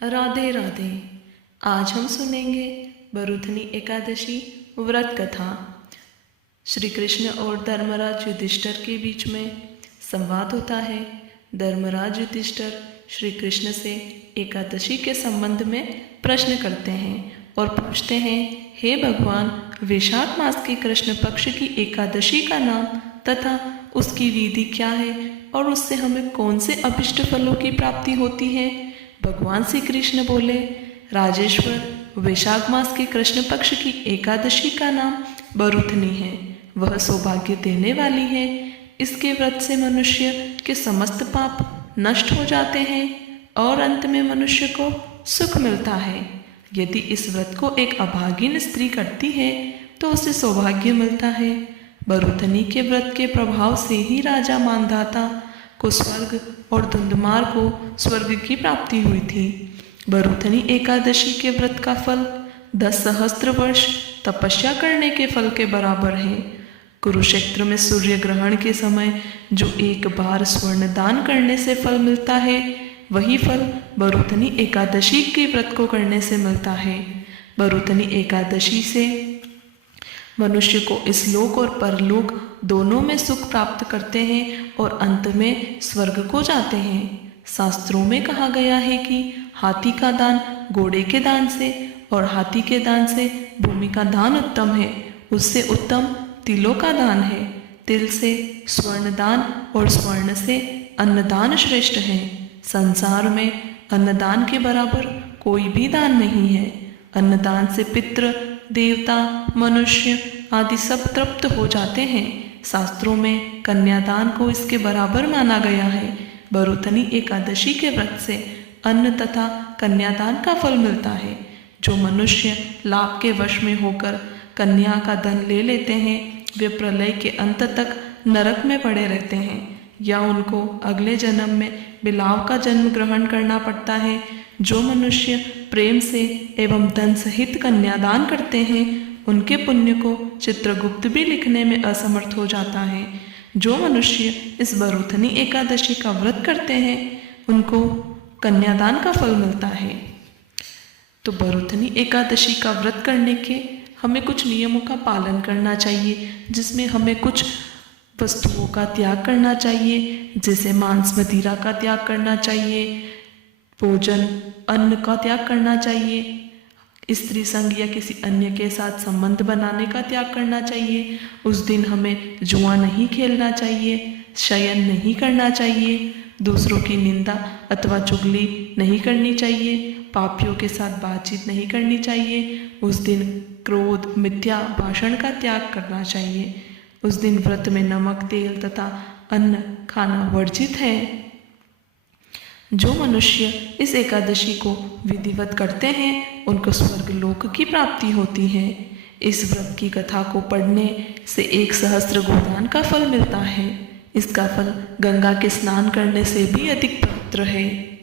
राधे राधे। आज हम सुनेंगे बरूथनी एकादशी व्रत कथा। श्री कृष्ण और धर्मराज युधिष्ठिर के बीच में संवाद होता है। धर्मराज युधिष्ठिर श्री कृष्ण से एकादशी के संबंध में प्रश्न करते हैं और पूछते हैं, हे भगवान, वैशाख मास के कृष्ण पक्ष की एकादशी का नाम तथा उसकी विधि क्या है और उससे हमें कौन से अभिष्ट फलों की प्राप्ति होती है। भगवान श्री कृष्ण बोले, राजेश्वर, वैशाख मास के कृष्ण पक्ष की एकादशी का नाम बरूथनी है। वह सौभाग्य देने वाली है। इसके व्रत से मनुष्य के समस्त पाप नष्ट हो जाते हैं और अंत में मनुष्य को सुख मिलता है। यदि इस व्रत को एक अभागिन स्त्री करती है तो उसे सौभाग्य मिलता है। बरूथनी के व्रत के प्रभाव से ही राजा मानधाता को स्वर्ग और धुंधमार को स्वर्ग की प्राप्ति हुई थी। बरूथनी एकादशी के व्रत का फल 10 सहस्त्र वर्ष तपस्या करने के फल के बराबर है। कुरुक्षेत्र में सूर्य ग्रहण के समय जो एक बार स्वर्ण दान करने से फल मिलता है, वही फल बरूथनी एकादशी के व्रत को करने से मिलता है। बरूथनी एकादशी से मनुष्य को इस लोक और परलोक दोनों में सुख प्राप्त करते हैं और अंत में स्वर्ग को जाते हैं। शास्त्रों में कहा गया है कि हाथी का दान घोड़े के दान से और हाथी के दान से भूमि का दान उत्तम है। उससे उत्तम तिलों का दान है। तिल से स्वर्ण दान और स्वर्ण से अन्नदान श्रेष्ठ है। संसार में अन्नदान के बराबर कोई भी दान नहीं है। अन्नदान से पितृ, देवता, मनुष्य आदि सब तृप्त हो जाते हैं। शास्त्रों में कन्यादान को इसके बराबर माना गया है। बरूथनी एकादशी के व्रत से अन्न तथा कन्यादान का फल मिलता है। जो मनुष्य लाभ के वश में होकर कन्या का धन ले लेते हैं, वे प्रलय के अंत तक नरक में पड़े रहते हैं या उनको अगले जन्म में बिलाव का जन्म ग्रहण करना पड़ता है। जो मनुष्य प्रेम से एवं धन सहित कन्यादान करते हैं, उनके पुण्य को चित्रगुप्त भी लिखने में असमर्थ हो जाता है। जो मनुष्य इस बरूथनी एकादशी का व्रत करते हैं, उनको कन्यादान का फल मिलता है। तो बरूथनी एकादशी का व्रत करने के हमें कुछ नियमों का पालन करना चाहिए, जिसमें हमें कुछ वस्तुओं का त्याग करना चाहिए, जैसे मांस मदिरा का त्याग करना चाहिए, भोजन अन्न का त्याग करना चाहिए, स्त्री संग या किसी अन्य के साथ संबंध बनाने का त्याग करना चाहिए। उस दिन हमें जुआ नहीं खेलना चाहिए, शयन नहीं करना चाहिए, दूसरों की निंदा अथवा चुगली नहीं करनी चाहिए, पापियों के साथ बातचीत नहीं करनी चाहिए। उस दिन क्रोध, मिथ्या भाषण का त्याग करना चाहिए। उस दिन व्रत में नमक, तेल तथा अन्न खाना वर्जित है। जो मनुष्य इस एकादशी को विधिवत करते हैं, उनको स्वर्ग लोक की प्राप्ति होती है। इस व्रत की कथा को पढ़ने से 1 सहस्त्र गोदान का फल मिलता है। इसका फल गंगा के स्नान करने से भी अधिक पवित्र है।